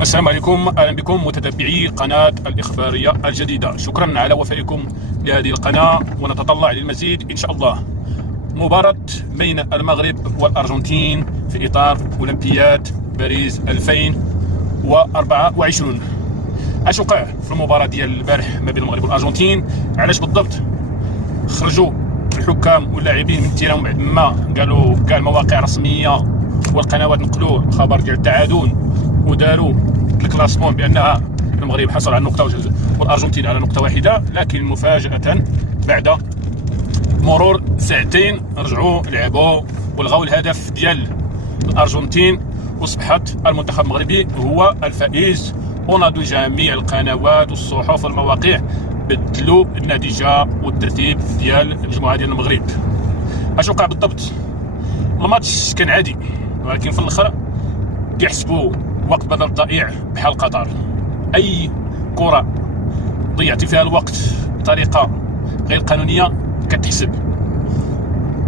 السلام عليكم، اهلا بكم متتبعي قناه الاخباريه الجديده. شكرا على وفائكم لهذه القناه، ونتطلع للمزيد ان شاء الله. مباراه بين المغرب والارجنتين في اطار اولمبياد باريس 2024. اش وقع في المباراه ديال البارح ما بين المغرب والارجنتين؟ علاش بالضبط خرجوا الحكام واللاعبين من التيران بعد ما قالوا كاع المواقع الرسميه والقنوات نقلوا الخبر ديال التعادل، وداروا الكلاسمون بانها المغرب حصل على نقطه والارجنتين على نقطه واحده. لكن مفاجاه بعد مرور ساعتين رجعوا لعبوا والغوا الهدف ديال الارجنتين، واصبحت المنتخب المغربي هو الفائز. ونادوا جميع القنوات والصحف والمواقع بدلوا النتيجه والترتيب ديال المجموعه ديال المغرب. اش وقع بالضبط؟ الماتش كان عادي، ولكن في الاخر كيحسبوا وقت بدل ضائع بحال قطر. اي كره ضيعتي فيها الوقت بطريقه غير قانونيه كتحسب.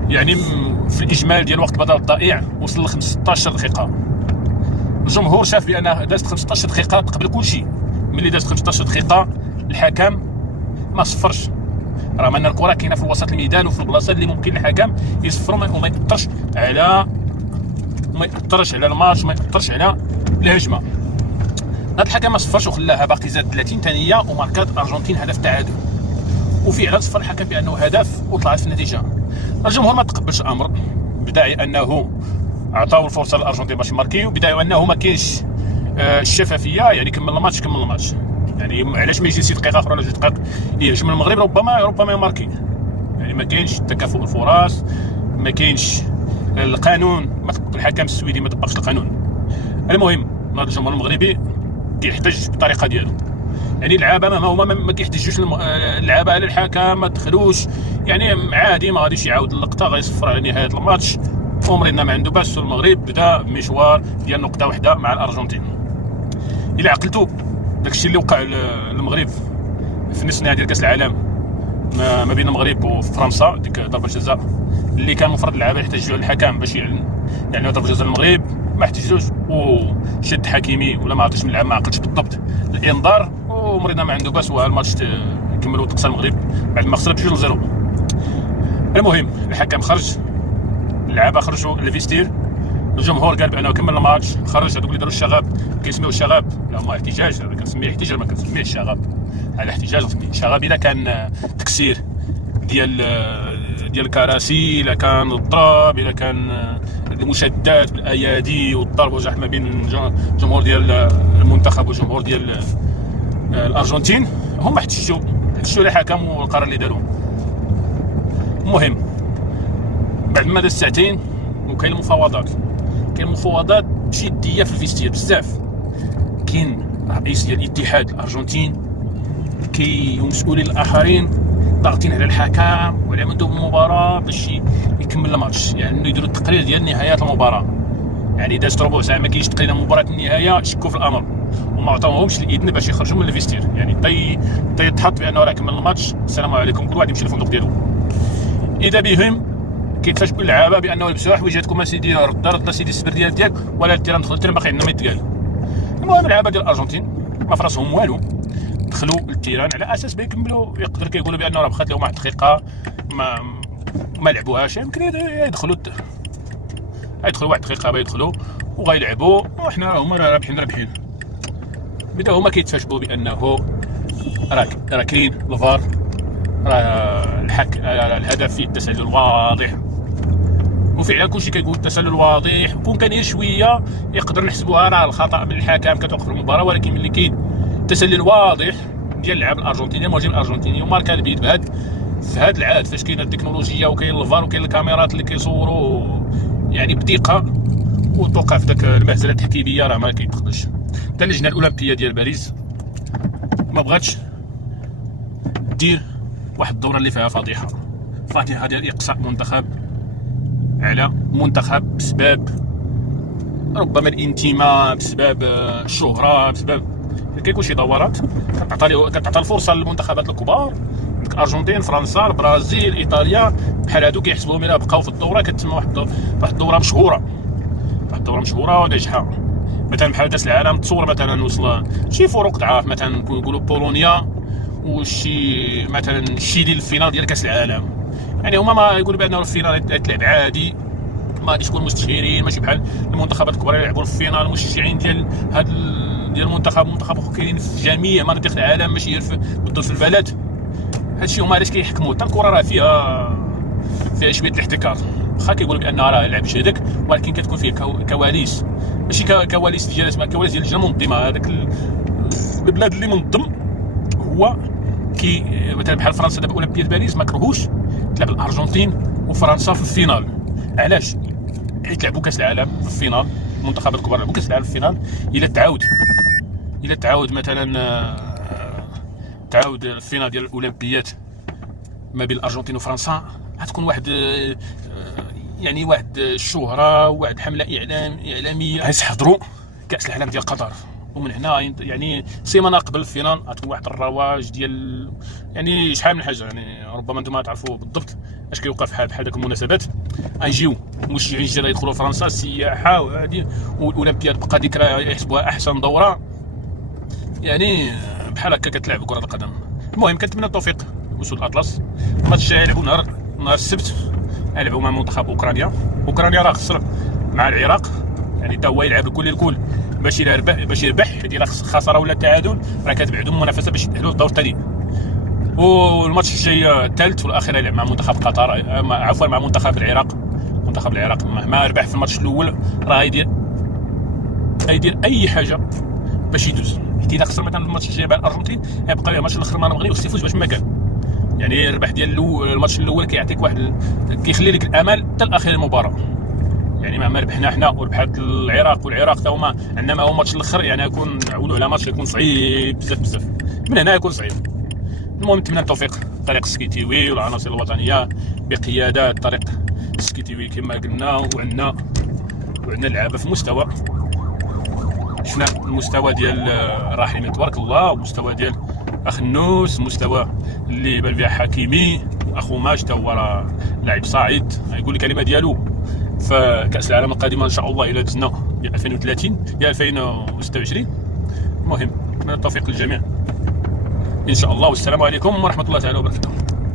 يعني في الاجمال ديال الوقت بدل الضائع وصل ل 15 دقيقه. الجمهور شاف بان دازت 15 دقيقه قبل كل شيء. ملي دازت 15 دقيقه الحكم ما صفرش، رغم ان الكره كاينه في وسط الميدان وفي البلاصه اللي ممكن الحكم يصفر وما يأثرش على الماتش، ما يأثرش على الهجمه. هذا الحكم ما صفرش وخلاها باقي زاد 30 ثانيه، وماركات الارجنتين هدف تعادل. وفعلا صفر الحكم بانه هدف وطلعت في النتيجه. الجمهور ما تقبلش الامر، بداعي انه عطاو الفرصه للارجنتين باش يماركيو، بداعي انه ما كاينش الشفافيه. يعني كمل الماتش يعني علاش ما يجي 6 دقائق اخرى ولا 2 دقائق يهجم المغرب ربما يماركي؟ يعني ما كاينش تكافؤ الفرص، ما كاينش القانون، الحكم السويدي ما طبقش القانون. المهم هذا الجمهور المغربي كيحتج بالطريقه ديالو. يعني اللعابه هما ما كيحتجوش اللعابه على الحكم، ما دخلوش، يعني عادي ما غاديش يعاود اللقطه، غيصفر على نهايه الماتش ومرينا ما عنده باس. المغرب بدا مشوار ديال نقطه واحده مع الارجنتين. الا عقلتوا داكشي اللي وقع للمغرب في نص نهائي ديال كاس العالم ما بين المغرب وفرنسا، ديك ضربه الجزاء اللي كان المفروض اللعابه يحتجوا على الحكم باش يعني ضربه جزاء المغرب، ما احتجوش وشد حكيمي ولا ما عطاش من اللعب، ما عقلش بالضبط الانذار ومرينا ما عنده باس، والماتش كملوا تقصى المغرب بعد ما خسر ب2-0. المهم الحكم خرج، اللعابه خرجوا للفيستير، الجمهور قال بانه كمل الماتش، خرج هذوك اللي داروا الشغب كيسميوه الشغب، لا ما احتجاج، انا كنسميه احتجاج ما كنسميهش الشغب. على احتجاج نسميه الشغب اذا كان تكسير ديال الكراسي، اذا كان الضرب، اذا كان المشادات بالايادي والضرب وجح ما بين الجمهور ديال المنتخب والجمهور ديال الارجنتين. هم احتجوا على الحكم والقرار اللي داروه. المهم بعد ما داز ساعتين وكاين المفاوضات بجديه في الفيستير بزاف. كاين رئيس ديال الاتحاد الارجنتين ومسؤولين الاخرين ضاغطين على الحكم وعلى من دوب المباراه باش يكمل الماتش، يعني انه يديروا التقرير ديال نهايات المباراه. يعني دازت ربع ساعه ما كاينش تقرير مباراه النهايه، شكوا في الامر وما عطاوهمش الاذن باش يخرجوا من الفيستير. يعني تحط بانه راه كمل الماتش، السلام عليكم، كل واحد يمشي للفندق ديالو. اذا بهم كيتفاجئوا اللعابه بانه لبسوا حويجاتكم اسيدي، رد سيدي السبر ديالك ولا التيران دخل التيران باقي عندنا ما يتقال. المهم اللعابه ديال الارجنتين ما فراسهم والو، دخلوا للتيران على اساس بيكملوا، يقدر كيقولوا بانه راه بقات لهم 1 دقيقه ما لعبوهاش، يمكن يدخلوا 1 دقيقه بيدخلوا وغيلعبوا، وحنا هما رابحين. بداو هما كيتفاجئوا بانه راه كاين الفار، راه الهدف فيه التسلل واضح. وفعلا كلشي كيقول التسلل واضح، كون كان غير شويه يقدر نحسبوها راه الخطا من الحكم كتوقف المباراه. ولكن ملي كاين تسلل واضح ديال اللاعب الارجنتيني، المهاجم الارجنتيني، وماركا البيد في هذا العاد فاش كاينه التكنولوجيا وكاين الفار وكاين الكاميرات اللي كيصوروا يعني بدقه، وتوقف داك المهزله التحكيميه، راه ما كيتقبلش. حتى اللجنه الاولمبيه ديال باريس ما بغاتش دير واحد الدوره اللي فيها فضيحه ديال اقصاء منتخب على منتخب بسبب ربما الانتماء، بسبب الشهره، بسبب كيكون شي دورات كتعطي الفرصه للمنتخبات الكبار، الارجنتين، فرنسا، البرازيل، ايطاليا، بحال هادو كيحسبوهم الا بقاو في الدوره كتسمى واحد الدوره مشهوره وناجحه. مثلا بحال كاس العالم تصور مثلا وصل شي فروق ضعاف، مثلا نقولوا بولونيا وشي مثلا الشيلي للفينال ديال كاس العالم، يعني هما ما يقولوا بانه الفينال تلعب عادي، ما غاديش تكون مستشيرين، ماشي بحال المنتخبات الكبرى يلعبوا الفينال. المشجعين ديال هاد ديال المنتخب واخا كاينين في جميع مناطق العالم ماشي غير بالضبط في البلد. هادشي هما علاش كيحكموا. حتى الكره راه فيها شويه الاحتكار، واخا كيقولوا بانها راه لعب شهدك، ولكن كتكون فيه كواليس، ماشي كواليس ديال اسمها كواليس ديال اللجنه المنظمه. هذاك البلاد اللي منظم هو كي مثلا بحال فرنسا دابا اولمبياد باريس ما كرهوش تلعب الارجنتين وفرنسا في الفينال. علاش؟ حيت لعبوا كاس العالم في الفينال، المنتخبات الكبار لعبوا كاس العالم في الفينال. الا تعاود مثلا تعاود الفينال ديال الاولمبيات ما بين الارجنتين وفرنسا، غتكون واحد يعني واحد الشهره، واحد حمله اعلاميه، غيستحضروا كاس العالم ديال قطر. ومن هنا يعني سيمانه قبل الفينال غتكون واحد الرواج ديال يعني شحال من حاجه. يعني ربما انتم تعرفوا بالضبط اش كيوقع في بحال ديك المناسبات. غيجيو مشجعين جداد يدخلوا فرنسا، السياحه وهذه، والاولمبياد بقى ذكرى يحسبوها احسن دوره، يعني بحال هكا كتلعب كره القدم. المهم كنتمنى التوفيق لاسود الاطلس. الماتش الجاي يلعبوا نهار السبت، يلعبوا مع منتخب اوكرانيا راه خسر مع العراق، يعني حتى هو يلعب الكل باش يربح حيت الا خساره ولا التعادل راه كتبعدوا المنافسه باش يتاهلوا للدور الثاني. والماتش الجاي الثالث والاخير يلعب مع منتخب قطر، عفوا مع منتخب العراق. منتخب العراق مهما ربح في الماتش الاول راه يدير اي حاجه باش يدوز، حيت الا خسر مثلا الماتش الجاي مع الارجنتين يبقى الماتش الاخر مع المغرب ويفوز باش ما كان. يعني الربح ديال الماتش الاول كيعطيك واحد، كيخلي لك الامل حتى الاخير المباراه. يعني مهما ربحنا حنا وربحت العراق حتى هما عندنا هو الماتش الاخر، يعني يكون نعولوا على ماتش يكون صعيب بزاف من هنا يكون صعيب. المهم نتمنى التوفيق طريق سكيتيوي والعناصر الوطنيه بقياده طريق سكيتيوي كما قلنا، وعندنا لعابه في مستوى، شفنا المستوى ديال راحمي تبارك الله، ومستوى ديال اخ النوس، مستوى اللي بان فيها حكيمي، اخو ماج تا هو راه لاعب صاعد يقول الكلمه ديالو. فكاس العالم القادمه ان شاء الله الى دزنا يا 2030 يا 2026. المهم من التوفيق للجميع ان شاء الله، والسلام عليكم ورحمه الله تعالى وبركاته.